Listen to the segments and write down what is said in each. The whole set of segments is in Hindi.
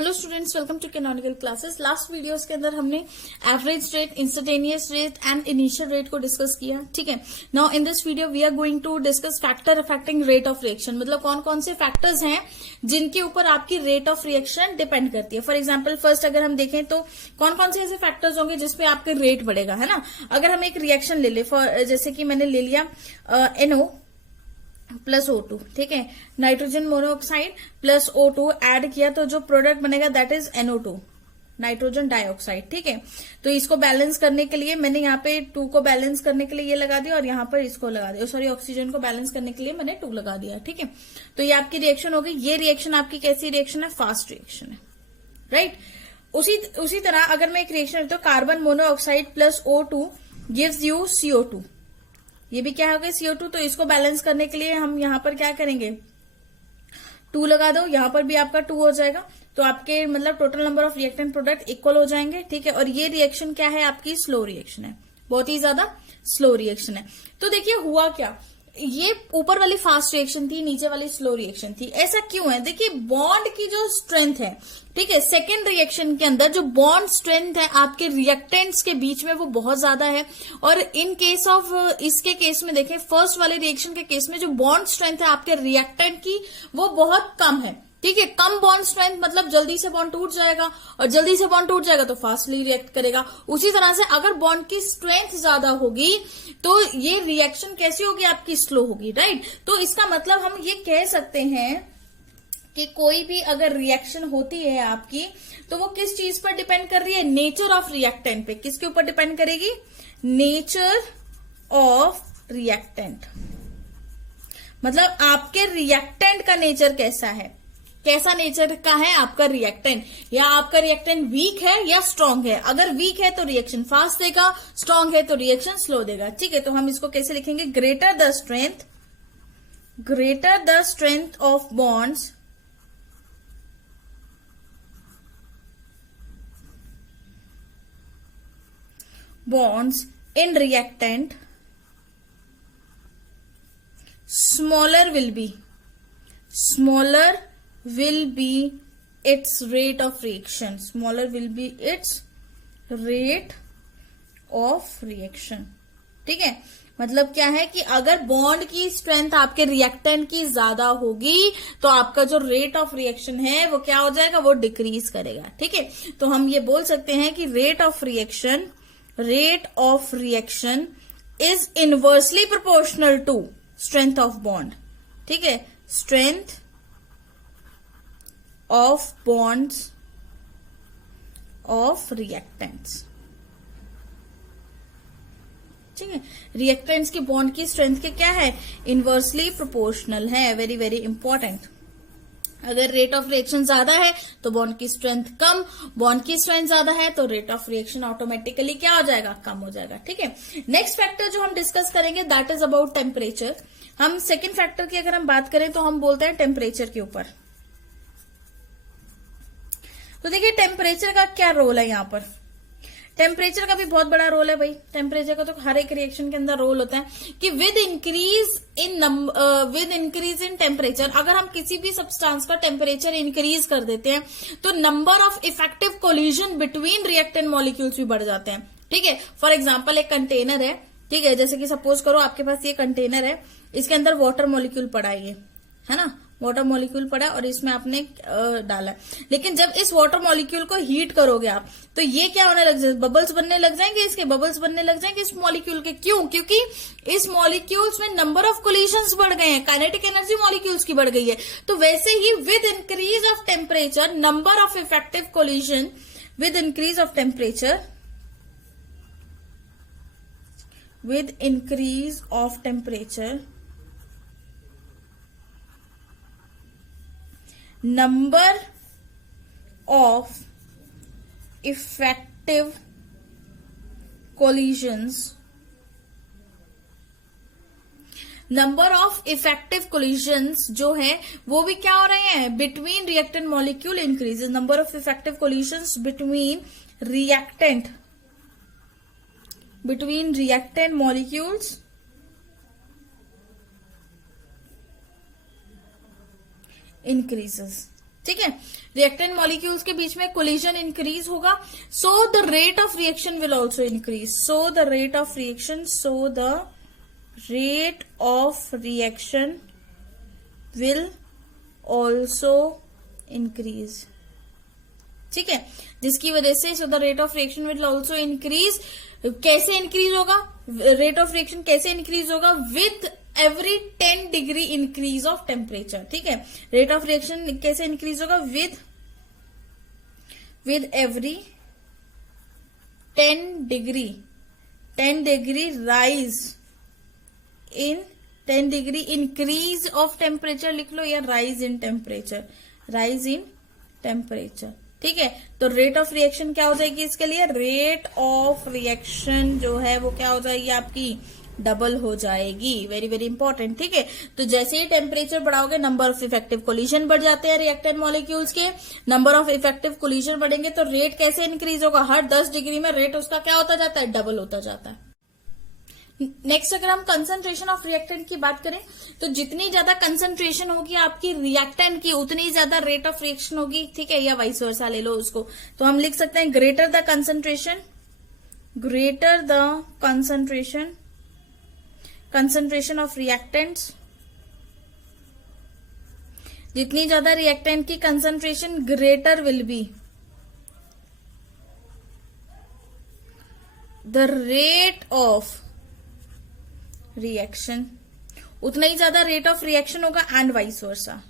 Hello students, welcome to canonical classes. Last videos के अंदर हमने average rate, instantaneous rate and initial rate को डिस्कस किया। ठीक है, now in this video we are going to discuss factor affecting rate of reaction. मतलब कौन कौन से फैक्टर्स हैं जिनके ऊपर आपकी रेट ऑफ रिएक्शन डिपेंड करती है। फॉर एग्जाम्पल फर्स्ट अगर हम देखें तो कौन कौन से ऐसे फैक्टर्स होंगे जिसपे आपके रेट बढ़ेगा, है ना। अगर हम एक रिएक्शन ले ले, जैसे कि मैंने ले लिया NO प्लस O2, ठीक है, nitrogen monoxide plus O2 add किया तो जो प्रोडक्ट बनेगा that is NO2, nitrogen dioxide. ठीक है, तो इसको बैलेंस करने के लिए मैंने यहाँ पे 2 को बैलेंस करने के लिए ये लगा दिया और यहाँ पर इसको लगा दिया, सॉरी ऑक्सीजन को बैलेंस करने के लिए मैंने 2 लगा दिया। ठीक है, तो ये आपकी रिएक्शन हो गई। ये रिएक्शन आपकी कैसी रिएक्शन है? फास्ट रिएक्शन है, राइट। उसी तरह अगर मैं एक रिएक्शन तो carbon monoxide plus O2 gives you CO2, ये भी क्या हो गया? CO2। तो इसको बैलेंस करने के लिए हम यहाँ पर क्या करेंगे? 2 लगा दो, यहाँ पर भी आपका 2 हो जाएगा, तो आपके मतलब total number of reactant product equal हो जाएंगे। ठीक है, और ये रिएक्शन क्या है? आपकी स्लो रिएक्शन है, बहुत ही ज्यादा स्लो रिएक्शन है। तो देखिए हुआ क्या, ये ऊपर वाली फास्ट रिएक्शन थी, नीचे वाली स्लो रिएक्शन थी। ऐसा क्यों है? देखिए बॉन्ड की जो स्ट्रेंथ है, ठीक है, सेकेंड रिएक्शन के अंदर जो बॉन्ड स्ट्रेंथ है आपके रिएक्टेंट्स के बीच में वो बहुत ज्यादा है। और इन केस ऑफ इसके केस में देखें, फर्स्ट वाले रिएक्शन के केस में जो बॉन्ड स्ट्रेंथ है आपके रिएक्टेंट की वो बहुत कम है। ठीक है, कम बॉन्ड स्ट्रेंथ मतलब जल्दी से बॉन्ड टूट जाएगा, और जल्दी से बॉन्ड टूट जाएगा तो फास्टली रिएक्ट करेगा। उसी तरह से अगर बॉन्ड की स्ट्रेंथ ज्यादा होगी तो ये रिएक्शन कैसी होगी? आपकी स्लो होगी, राइट। तो इसका मतलब हम ये कह सकते हैं कि कोई भी अगर रिएक्शन होती है आपकी तो वो किस चीज पर डिपेंड कर रही है? नेचर ऑफ रिएक्टेंट पे। किसके ऊपर डिपेंड करेगी? Nature of reactant. मतलब आपके रिएक्टेंट का नेचर कैसा है, कैसा नेचर का है आपका रिएक्टेंट, या आपका रिएक्टेंट वीक है या स्ट्रांग है। अगर वीक है तो रिएक्शन फास्ट देगा, स्ट्रांग है तो रिएक्शन स्लो देगा। ठीक है, तो हम इसको कैसे लिखेंगे? Greater the strength of bonds in reactant, smaller will be its rate of reaction, smaller will be its rate of reaction। ठीक है, मतलब क्या है कि अगर बॉन्ड की स्ट्रेंथ आपके रिएक्टेंट की ज्यादा होगी तो आपका जो रेट ऑफ रिएक्शन है वो क्या हो जाएगा? वो डिक्रीज करेगा। ठीक है, तो हम ये बोल सकते हैं कि rate of reaction is inversely proportional to strength of bond. ठीक है, strength of bonds of reactants. ठीक है, रिएक्टेंट्स की बॉन्ड की स्ट्रेंथ के क्या है? इनवर्सली प्रोपोर्शनल है। Very very important. अगर रेट ऑफ रिएक्शन ज्यादा है तो बॉन्ड की स्ट्रेंथ कम, बॉन्ड की स्ट्रेंथ ज्यादा है तो रेट ऑफ रिएक्शन ऑटोमेटिकली क्या हो जाएगा? कम हो जाएगा। ठीक है, नेक्स्ट फैक्टर जो हम डिस्कस करेंगे दैट इज अबाउट टेम्परेचर। हम सेकेंड फैक्टर की अगर हम बात करें तो हम बोलते हैं टेम्परेचर के ऊपर। तो देखिए टेम्परेचर का क्या रोल है यहाँ पर? टेम्परेचर का भी बहुत बड़ा रोल है भाई। टेम्परेचर का तो हर एक रिएक्शन के अंदर रोल होता है कि विद इंक्रीज इन टेम्परेचर, अगर हम किसी भी सब्सटेंस का टेम्परेचर इंक्रीज कर देते हैं तो number of effective collision between reactant molecules भी बढ़ जाते हैं। ठीक है, फॉर एग्जाम्पल एक कंटेनर है, ठीक है, जैसे कि सपोज करो आपके पास ये कंटेनर है, इसके अंदर वाटर मॉलिक्यूल पड़ा है ना, वाटर मॉलिक्यूल पड़ा और इसमें आपने डाला। लेकिन जब इस वाटर मॉलिक्यूल को हीट करोगे आप तो ये क्या होने लग जाए? बबल्स बनने लग जाएंगे, इसके बबल्स बनने लग जाएंगे इस मॉलिक्यूल के। क्यों? क्योंकि इस मॉलिक्यूल्स में नंबर ऑफ कोलिजन्स बढ़ गए हैं, काइनेटिक एनर्जी मॉलिक्यूल्स की बढ़ गई है। तो वैसे ही with increase of temperature number of effective collision, with increase of temperature number of effective collisions जो है वो भी क्या हो रहे हैं? Between reactant molecule increases, number of effective collisions between reactant molecules increases। ठीक है, रिएक्टेंट मॉलिक्यूल्स के बीच में कोलिजन इंक्रीज होगा, so the rate of reaction will also increase, so the rate of reaction will also increase. ठीक है, जिसकी वजह से so the rate of reaction will also increase. कैसे इंक्रीज होगा, रेट ऑफ रिएक्शन कैसे इंक्रीज होगा, with every 10 degree increase of temperature. ठीक है, रेट ऑफ रिएक्शन कैसे इंक्रीज होगा, with every 10 degree rise in 10 degree increase of temperature लिख लो, या राइज इन टेम्परेचर। ठीक है, तो रेट ऑफ रिएक्शन क्या हो जाएगी इसके लिए, रेट ऑफ रिएक्शन जो है वो क्या हो जाएगी आपकी, डबल हो जाएगी। Very very important. ठीक है, तो जैसे ही टेम्परेचर बढ़ाओगे नंबर ऑफ इफेक्टिव कोलिजन बढ़ जाते हैं रिएक्टेंट मॉलिक्यूल्स के, नंबर ऑफ इफेक्टिव कोलिजन बढ़ेंगे तो रेट कैसे इंक्रीज होगा, हर 10 डिग्री में रेट उसका क्या होता जाता है, डबल होता जाता है। नेक्स्ट अगर हम कंसंट्रेशन ऑफ रिएक्टेंट की बात करें तो जितनी ज्यादा कंसंट्रेशन होगी आपकी रिएक्टेंट की उतनी ज्यादा रेट ऑफ रिएक्शन होगी। ठीक है, या वाइस वर्सा ले लो उसको, तो हम लिख सकते हैं greater the concentration of reactants, जितनी ज्यादा रिएक्टेंट की concentration greater will be the rate of reaction, उतना ही ज्यादा रेट ऑफ रिएक्शन होगा, एंड वाइस वर्सा।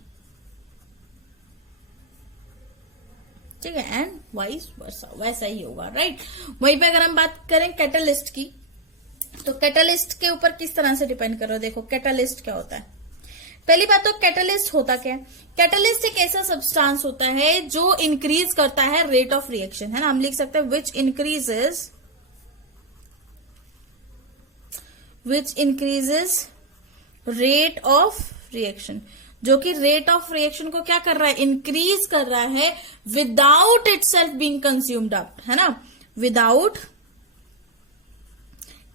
ठीक है, एंड वाइस वर्सा, वैसा ही होगा, राइट। वहीं पे अगर हम बात करें कैटलिस्ट की, तो कैटलिस्ट के ऊपर किस तरह से डिपेंड करो। देखो कैटलिस्ट क्या होता है, पहली बात तो कैटलिस्ट होता क्या है, कैटलिस्ट एक ऐसा सब्सटेंस होता है जो इंक्रीज करता है रेट ऑफ रिएक्शन, है ना। हम लिख सकते हैं which increases rate of reaction, जो कि रेट ऑफ रिएक्शन को क्या कर रहा है, इंक्रीज कर रहा है, without itself being consumed up, है ना, without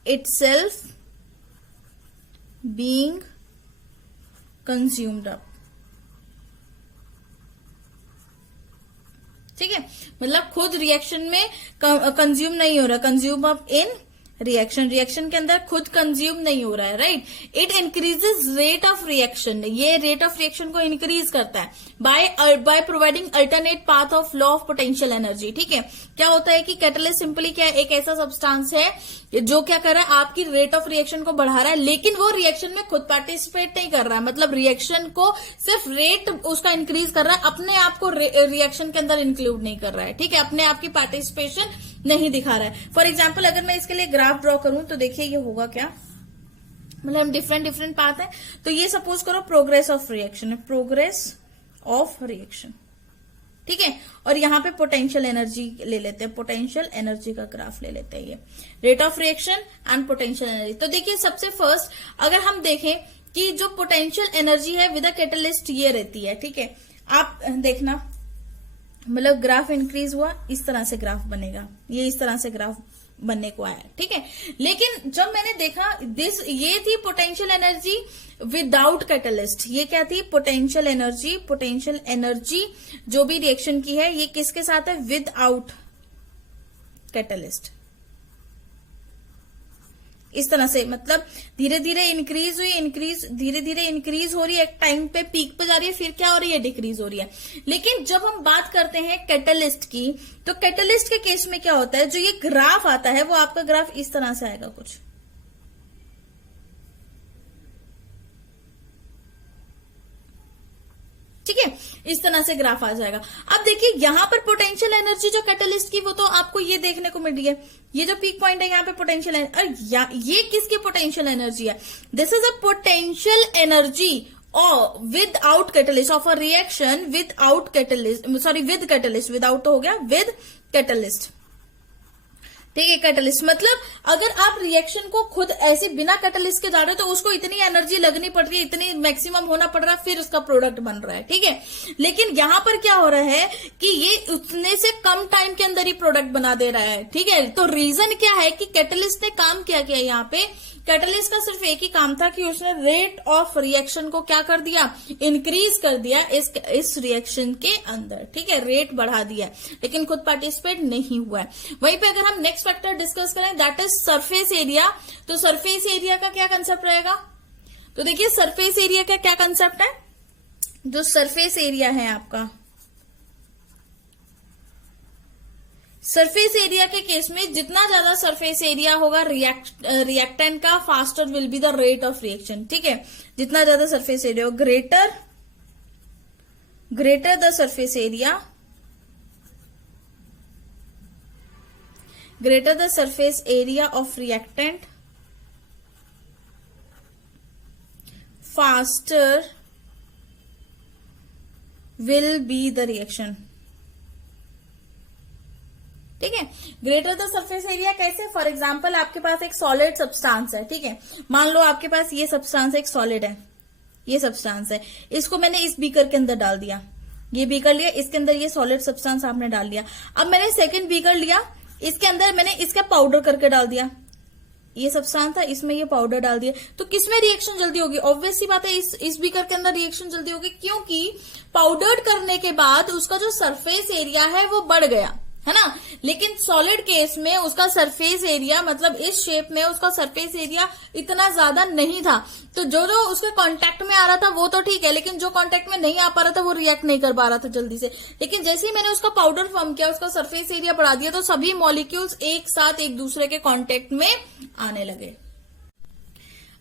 itself being consumed up. ठीक है, मतलब खुद रिएक्शन में कंज्यूम नहीं हो रहा, कंज्यूम अप इन रिएक्शन के अंदर खुद कंज्यूम नहीं हो रहा है, right. It increases rate of reaction, ये रेट ऑफ रिएक्शन को इंक्रीज करता है by providing alternate path of law of potential energy. ठीक है, क्या होता है कि कैटलिस्ट सिंपली क्या है, एक ऐसा सब्सटेंस है जो क्या कर रहा है, आपकी रेट ऑफ रिएक्शन को बढ़ा रहा है, लेकिन वो रिएक्शन में खुद पार्टिसिपेट नहीं कर रहा है, मतलब रिएक्शन को सिर्फ रेट उसका इंक्रीज कर रहा है, अपने आप को रिएक्शन के अंदर इंक्लूड नहीं कर रहा है। ठीक है, अपने आप की पार्टिसिपेशन नहीं दिखा रहा है। फॉर एग्जाम्पल अगर मैं इसके लिए ग्राफ ड्रॉ करूं तो देखिए ये होगा क्या, मतलब हम डिफरेंट पाथ है, तो ये सपोज करो प्रोग्रेस ऑफ रिएक्शन है, प्रोग्रेस ऑफ रिएक्शन। ठीक है, और यहाँ पे पोटेंशियल एनर्जी ले लेते हैं, पोटेंशियल एनर्जी का ग्राफ ले लेते हैं, ये rate of reaction and potential energy. तो देखिए सबसे फर्स्ट अगर हम देखें कि जो पोटेंशियल एनर्जी है विद अ कैटलिस्ट ये रहती है। ठीक है, आप देखना, मतलब ग्राफ इंक्रीज हुआ, इस तरह से ग्राफ बनेगा, ये इस तरह से ग्राफ बनने को आया। ठीक है, लेकिन जब मैंने देखा ये थी पोटेंशियल एनर्जी विदाउट कैटलिस्ट, ये क्या थी, पोटेंशियल एनर्जी जो भी रिएक्शन की है ये किसके साथ है, विदाउट कैटलिस्ट। इस तरह से मतलब धीरे धीरे इंक्रीज हो रही है, एक टाइम पे पीक पे जा रही है, फिर क्या हो रही है, डिक्रीज हो रही है। लेकिन जब हम बात करते हैं कैटलिस्ट की, तो कैटलिस्ट के केस में क्या होता है, जो ये ग्राफ आता है वो आपका ग्राफ इस तरह से आएगा कुछ। ठीक है, इस तरह से ग्राफ आ जाएगा। अब देखिए यहां पर पोटेंशियल एनर्जी जो कैटलिस्ट की वो तो आपको ये देखने को मिल रही है, ये जो पीक पॉइंट है यहाँ पे पोटेंशियल एनर्जी, ये किसकी पोटेंशियल एनर्जी है, this is a potential energy without catalyst of a reaction without catalyst, sorry with catalyst, without तो हो गया, विद कैटलिस्ट। ठीक है। कैटलिस्ट मतलब अगर आप रिएक्शन को खुद ऐसे बिना कैटलिस्ट के जा रहे हो तो उसको इतनी एनर्जी लगनी पड़ रही है, इतनी मैक्सिमम होना पड़ रहा है, फिर उसका प्रोडक्ट बन रहा है। ठीक है, लेकिन यहां पर क्या हो रहा है कि ये उतने से कम टाइम के अंदर ही प्रोडक्ट बना दे रहा है। ठीक है, तो रीजन क्या है कि कैटलिस्ट ने काम क्या किया यहाँ पे। कैटलिस्ट का सिर्फ एक ही काम था कि उसने रेट ऑफ रिएक्शन को क्या कर दिया, इंक्रीज कर दिया इस रिएक्शन के अंदर। ठीक है, रेट बढ़ा दिया, लेकिन खुद पार्टिसिपेट नहीं हुआ है। वहीं पे अगर हम नेक्स्ट फैक्टर डिस्कस करें दैट इज सरफेस एरिया, तो सरफेस एरिया का क्या कंसेप्ट रहेगा। तो देखिए सरफेस एरिया का क्या कंसेप्ट है, जो सरफेस एरिया है आपका, सरफेस एरिया के केस में जितना ज्यादा सरफेस एरिया होगा रिएक्टेंट का, faster will be the rate of reaction. ठीक है, जितना ज्यादा सरफेस एरिया हो, greater the surface area, greater the surface area of reactant, faster will be the reaction। ठीक है, ग्रेटर द सरफेस एरिया कैसे, फॉर एग्जाम्पल आपके पास एक सॉलिड सब्सटेंस है। ठीक है, मान लो आपके पास ये सब्सटेंस एक सॉलिड है, ये सब्सटेंस है, इसको मैंने इस बीकर के अंदर डाल दिया, ये बीकर लिया, इसके अंदर ये सॉलिड सब्सटेंस आपने डाल दिया। अब मैंने सेकंड बीकर लिया, इसके अंदर मैंने इसका पाउडर करके डाल दिया, ये सब्सटेंस था, इसमें ये पाउडर डाल दिया, तो किसमें रिएक्शन जल्दी होगी, ऑब्वियस सी बात है इस बीकर के अंदर रिएक्शन जल्दी होगी, क्योंकि पाउडर्ड करने के बाद उसका जो सरफेस एरिया है वो बढ़ गया है ना। लेकिन सॉलिड केस में उसका सरफेस एरिया, मतलब इस शेप में उसका सरफेस एरिया इतना ज्यादा नहीं था, तो जो उसके कांटेक्ट में आ रहा था वो तो ठीक है, लेकिन जो कांटेक्ट में नहीं आ पा रहा था वो रिएक्ट नहीं कर पा रहा था जल्दी से। लेकिन जैसे ही मैंने उसका पाउडर फॉर्म किया, उसका सरफेस एरिया बढ़ा दिया, तो सभी मॉलिक्यूल्स एक साथ एक दूसरे के कांटेक्ट में आने लगे।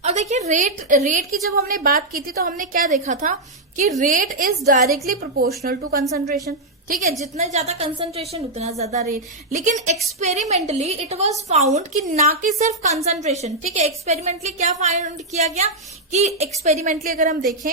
और देखिए रेट की जब हमने बात की थी तो हमने क्या देखा था कि rate is directly proportional to concentration. ठीक है, जितना ज्यादा कंसंट्रेशन उतना ज्यादा रेट। लेकिन एक्सपेरिमेंटली इट वाज फाउंड कि ना कि सिर्फ कंसंट्रेशन, ठीक है, एक्सपेरिमेंटली क्या फाउंड किया गया कि एक्सपेरिमेंटली अगर हम देखें,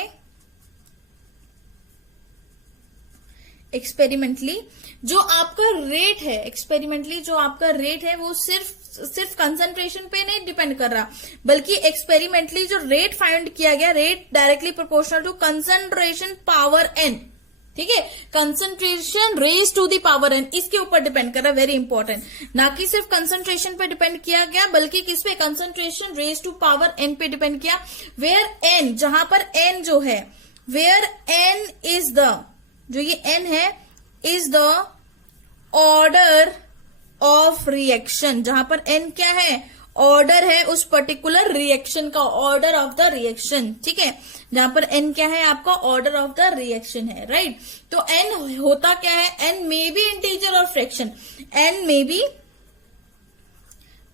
एक्सपेरिमेंटली जो आपका रेट है, एक्सपेरिमेंटली जो आपका रेट है वो सिर्फ कंसंट्रेशन पे नहीं डिपेंड कर रहा, बल्कि एक्सपेरिमेंटली जो रेट फाइंड किया गया, rate directly proportional to concentration power N. ठीक है, concentration raise to the power N, इसके ऊपर डिपेंड कर रहा है, वेरी इंपॉर्टेंट। ना कि सिर्फ कंसंट्रेशन पे डिपेंड किया गया, बल्कि किस पे, concentration raise to power N पे डिपेंड किया। वेयर एन, जहां पर एन जो है, वेयर एन इज द, जो ये एन है, is the order of reaction, जहां पर एन क्या है, ऑर्डर है उस पर्टिकुलर रिएक्शन का, ऑर्डर ऑफ द रिएक्शन। ठीक है, जहां पर एन क्या है आपका, ऑर्डर ऑफ द रिएक्शन है, राइट। तो एन होता क्या है, एन मे बी इंटीजर और fraction, N may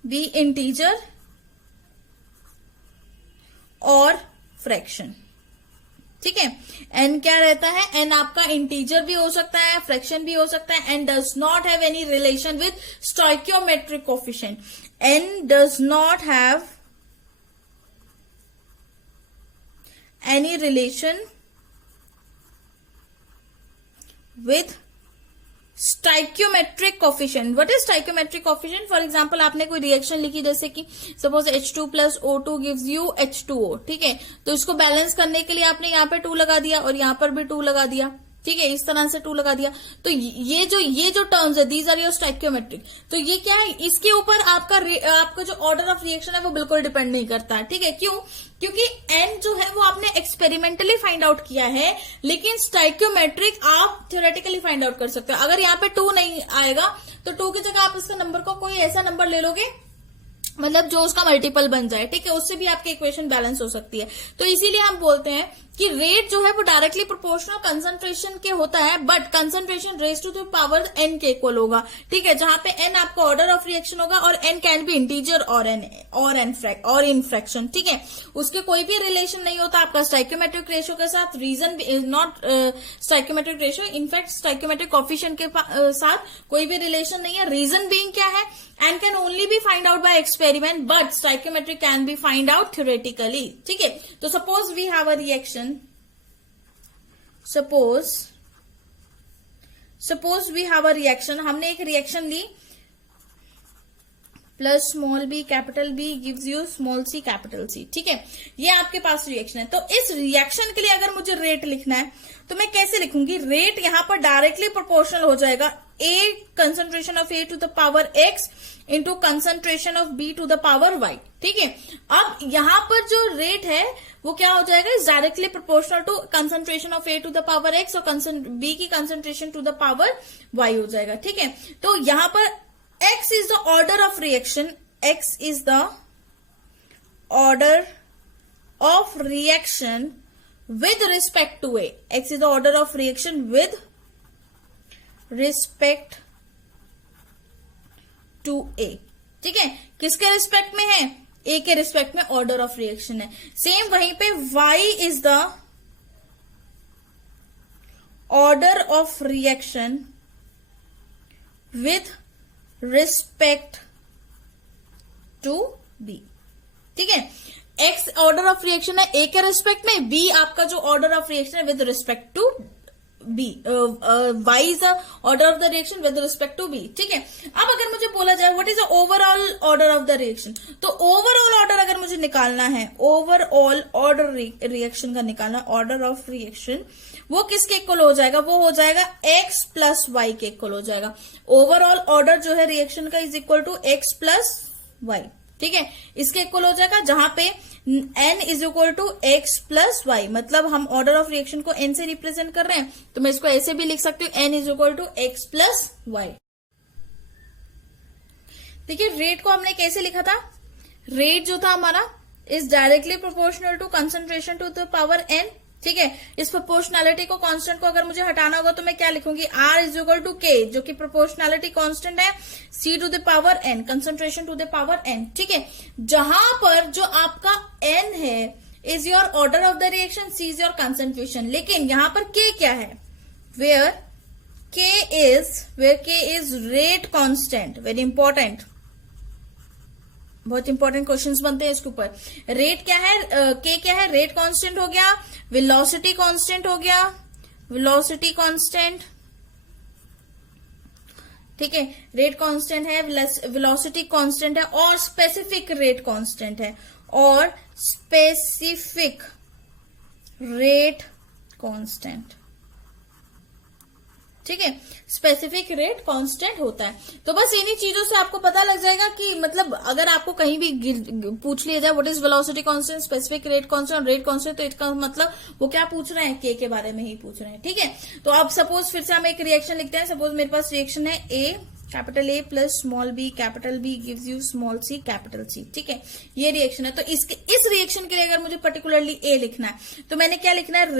be integer और फ्रैक्शन। ठीक है, एन क्या रहता है, एन आपका इंटीजर भी हो सकता है, फ्रैक्शन भी हो सकता है, and does not have any relation with stoichiometric coefficient. N does not have any relation with stoichiometric coefficient. What is stoichiometric coefficient, for example आपने कोई रिएक्शन लिखी, जैसे कि suppose H2 plus O2 gives you H2O। ठीक है, तो इसको बैलेंस करने के लिए आपने यहाँ पे 2 लगा दिया और यहाँ पर भी 2 लगा दिया। ठीक है, इस तरह से 2 लगा दिया, तो ये जो टर्म्स है, दीज आर योर स्टाइक्योमेट्रिक। तो ये क्या है, इसके ऊपर आपका जो ऑर्डर ऑफ रिएक्शन है वो बिल्कुल डिपेंड नहीं करता है। ठीक है, क्यों, क्योंकि एन जो है वो आपने एक्सपेरिमेंटली फाइंड आउट किया है, लेकिन स्टाइक्योमेट्रिक आप थ्योरेटिकली फाइंड आउट कर सकते हो। अगर यहाँ पे 2 नहीं आएगा तो 2 की जगह आप इसका नंबर को कोई ऐसा नंबर ले लोगे, मतलब जो उसका मल्टीपल बन जाए। ठीक है, उससे भी आपकी इक्वेशन बैलेंस हो सकती है। तो इसीलिए हम बोलते हैं कि रेट जो है वो डायरेक्टली प्रोपोर्शनल कंसंट्रेशन के होता है, but concentration raise to the power N के इक्वल होगा। ठीक है, जहां पे एन आपका ऑर्डर ऑफ रिएक्शन होगा और एन कैन बी इंटीजर और इन फ्रैक्शन। ठीक है, उसके कोई भी रिलेशन नहीं होता आपका स्टाइक्योमेट्रिक रेशियो के साथ। Reason is not stoichiometric ratio, in fact stoichiometric coefficient के साथ कोई भी रिलेशन नहीं है। रीजन बीइंग क्या है, N can only be find out by experiment, but stoichiometric can be find out theoretically. ठीक है, तो suppose we have a reaction, suppose we have a reaction, हमने एक रिएक्शन ली plus small B capital B gives you small C capital C. ठीक है, ये आपके पास रिएक्शन है। तो इस रिएक्शन के लिए अगर मुझे रेट लिखना है तो मैं कैसे लिखूंगी? रेट यहां पर डायरेक्टली प्रोपोर्शनल हो जाएगा a concentration of A to the power X into concentration of B to the power Y. ठीक है, अब यहां पर जो रेट है वो क्या हो जाएगा? Is directly proportional to concentration of A to the power X और बी की concentration to the power Y हो जाएगा। ठीक है, तो यहां पर x is the order of reaction. X is the order of reaction with respect to A. X is the order of reaction with respect to A. ठीक है, किसके रिस्पेक्ट में है? A के रिस्पेक्ट में ऑर्डर ऑफ रिएक्शन है। सेम वहीं पे Y is the order of reaction with respect to B. ठीक है, एक्स ऑर्डर ऑफ रिएक्शन है ए के रिस्पेक्ट में, बी आपका जो ऑर्डर ऑफ रिएक्शन है with respect to B, Y is the order of the reaction with respect to B. ठीक है, अब अगर मुझे बोला जाए what is the overall order of the reaction, तो ओवरऑल ऑर्डर अगर मुझे निकालना है, ओवरऑल ऑर्डर रिएक्शन का निकालना, ऑर्डर ऑफ रिएक्शन वो किसके इक्वल हो जाएगा? वो हो जाएगा x प्लस वाई के इक्वल हो जाएगा। ओवरऑल ऑर्डर जो है रिएक्शन का is equal to x plus Y. ठीक है, इसके इक्वल हो जाएगा, जहां पे n is equal to x plus Y, मतलब हम ऑर्डर ऑफ रिएक्शन को n से रिप्रेजेंट कर रहे हैं, तो मैं इसको ऐसे भी लिख सकती हूँ n is equal to x plus Y. देखिए, रेट को हमने कैसे लिखा था? रेट जो था हमारा is directly proportional to concentration to the power n। ठीक है, इस प्रोपोर्शनैलिटी को कांस्टेंट को अगर मुझे हटाना होगा तो मैं क्या लिखूंगी? R is equal to K, जो कि प्रोपोर्शनैलिटी कांस्टेंट है, C to the power n, concentration to the power n। ठीक है, जहां पर जो आपका n है is your order of the reaction, C is your concentration, लेकिन यहां पर K क्या है? Where K is rate constant. Very important, बहुत इंपॉर्टेंट क्वेश्चंस बनते हैं इसके ऊपर। रेट क्या है? के क्या है? रेट कांस्टेंट हो गया, वेलोसिटी कांस्टेंट हो गया, वेलोसिटी कांस्टेंट। ठीक है, रेट कांस्टेंट है, वेलोसिटी कांस्टेंट है और स्पेसिफिक रेट कांस्टेंट है, और स्पेसिफिक रेट कांस्टेंट। ठीक है, स्पेसिफिक रेट कांस्टेंट होता है। तो बस इन्हीं चीजों से आपको पता लग जाएगा कि मतलब अगर आपको कहीं भी पूछ लिया जाए what is velocity constant, specific rate constant, rate constant, तो इसका मतलब वो क्या पूछ रहे हैं? के बारे में ही पूछ रहे हैं। ठीक है, तो अब सपोज फिर से हम एक रिएक्शन लिखते हैं। सपोज मेरे पास रिएक्शन है a capital A plus small B capital B gives you small C capital C. ठीक है, ये रिएक्शन है। तो इस रिएक्शन के लिए अगर मुझे पर्टिकुलरली ए लिखना है तो मैंने क्या लिखना है?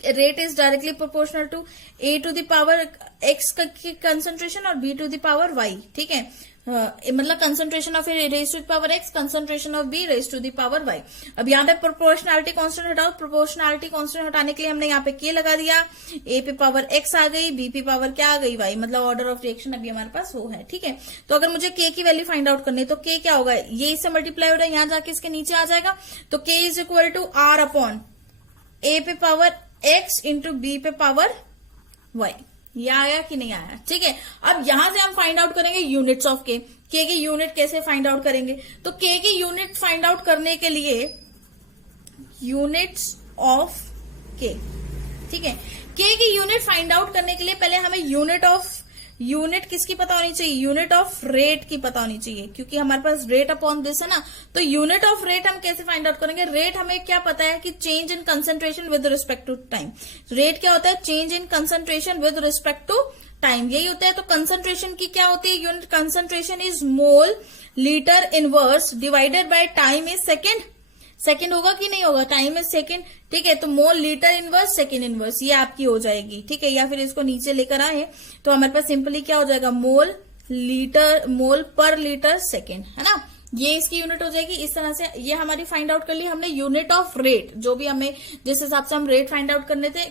Rate is directly proportional to A to the power X की कंसंट्रेशन और B to the power Y. ठीक है, मतलब concentration of A raise to the power X, concentration of B raise to the power Y. अब यहाँ पे प्रोपोर्शनैलिटी कांस्टेंट हटाओ, प्रोपोर्शनैलिटी कांस्टेंट हटाने के लिए हमने यहाँ पे के लगा दिया, ए पे पावर एक्स आ गई, बी पे पावर क्या आ गई? वाई, मतलब ऑर्डर ऑफ रिएक्शन अभी हमारे पास वो है। ठीक है, तो अगर मुझे के की वैल्यू फाइंड आउट करनी है तो के क्या होगा? ये इससे मल्टीप्लाई हो रहा है, यहाँ जाके इसके नीचे आ जाएगा, तो K is equal to R upon A पे पावर एक्स इंटू बी पे पावर वाई। ये आया कि नहीं आया? ठीक है, अब यहां से हम फाइंड आउट करेंगे यूनिट्स ऑफ के की यूनिट कैसे फाइंड आउट करेंगे? तो के की यूनिट फाइंड आउट करने के लिए यूनिट्स ऑफ के, ठीक है, के की यूनिट फाइंड आउट करने के लिए पहले हमें यूनिट किसकी पता होनी चाहिए? यूनिट ऑफ रेट की पता होनी चाहिए, क्योंकि हमारे पास रेट अपॉन दिस है ना। तो यूनिट ऑफ रेट हम कैसे फाइंड आउट करेंगे? रेट हमें क्या पता है कि change in concentration with respect to time. Rate क्या होता है? Change in concentration with respect to time, यही होता है। तो कंसंट्रेशन की क्या होती है unit? Concentration is mole litre inverse divided by time is second. Second होगा कि नहीं होगा? Time is second. ठीक है, तो mole litre inverse second inverse ये आपकी हो जाएगी। ठीक है, या फिर इसको नीचे लेकर आए तो हमारे पास सिंपली क्या हो जाएगा? मोल पर लीटर सेकेंड, है ना। ये इसकी यूनिट हो जाएगी। इस तरह से ये हमारी फाइंड आउट कर ली हमने यूनिट ऑफ रेट। जो भी हमें जिस हिसाब से हम रेट फाइंड आउट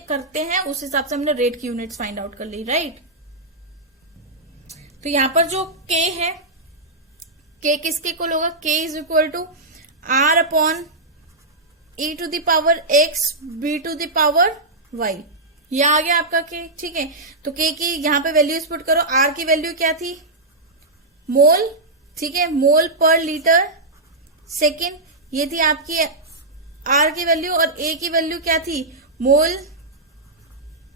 करते हैं उस हिसाब से हमने रेट की यूनिट्स फाइंड आउट कर ली, राइट। तो यहां पर जो के है, के किसके इक्वल होगा? K is equal to R upon e to the power x b to the power y। ये आ गया आपका k। ठीक है, तो k की यहां पे वैल्यूज पुट करो। r की वैल्यू क्या थी? मोल ठीक है, मोल पर लीटर सेकेंड, ये थी आपकी आर की वैल्यू, और ए की वैल्यू क्या थी, मोल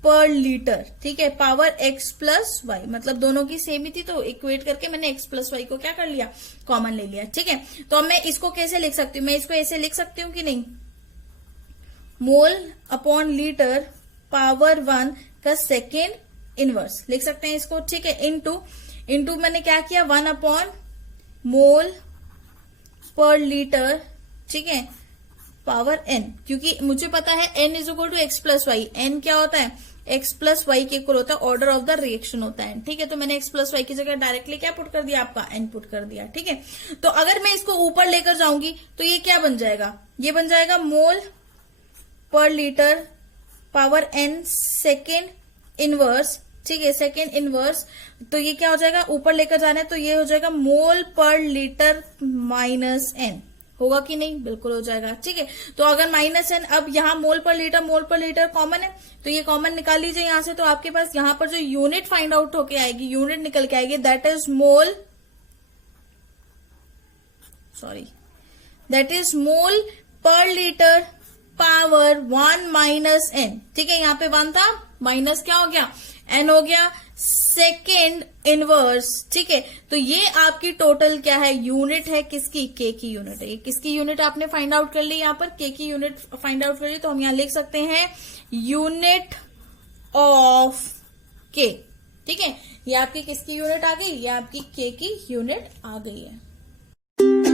पर लीटर, ठीक है, पावर x प्लस वाई, मतलब दोनों की सेम ही थी, तो इक्वेट करके मैंने x प्लस वाई को क्या कर लिया, कॉमन ले लिया, ठीक है। तो अब मैं इसको कैसे लिख सकती हूँ, मैं इसको ऐसे लिख सकती हूँ कि नहीं, मोल अपॉन लीटर पावर 1 का सेकेंड इनवर्स लिख सकते हैं इसको, ठीक है। इनटू मैंने क्या किया, 1 अपॉन मोल पर लीटर, ठीक है, पावर n, क्योंकि मुझे पता है n is equal to X plus Y, n क्या होता है, x प्लस वाई के इक्वल होता है, ऑर्डर ऑफ द रिएक्शन होता है, ठीक है। तो मैंने x प्लस वाई की जगह डायरेक्टली क्या पुट कर दिया, आपका n पुट कर दिया, ठीक है। तो अगर मैं इसको ऊपर लेकर जाऊंगी तो ये क्या बन जाएगा, ये बन जाएगा मोल पर litre power n second inverse, ठीक है, सेकेंड इनवर्स, तो ये क्या हो जाएगा, ऊपर लेकर जाना है तो ये हो जाएगा मोल पर लीटर माइनस n, होगा कि नहीं, बिल्कुल हो जाएगा, ठीक है। तो अगर माइनस n, अब यहाँ मोल पर लीटर कॉमन है, तो ये कॉमन निकाल लीजिए यहां से, तो आपके पास यहाँ पर जो यूनिट फाइंड आउट होके आएगी, यूनिट निकल के आएगी, दैट इज मोल पर लीटर पावर 1 माइनस n, ठीक है। यहाँ पे 1 था, माइनस क्या हो गया, n हो गया सेकेंड इनवर्स, ठीक है। तो ये आपकी टोटल क्या है, यूनिट है किसकी, k की यूनिट है, ये किसकी यूनिट आपने फाइंड आउट कर ली, यहाँ पर k की यूनिट फाइंड आउट कर ली, तो हम यहाँ लिख सकते हैं यूनिट ऑफ k, ठीक है। ये आपकी किसकी यूनिट आ गई, ये आपकी k की यूनिट आ गई है।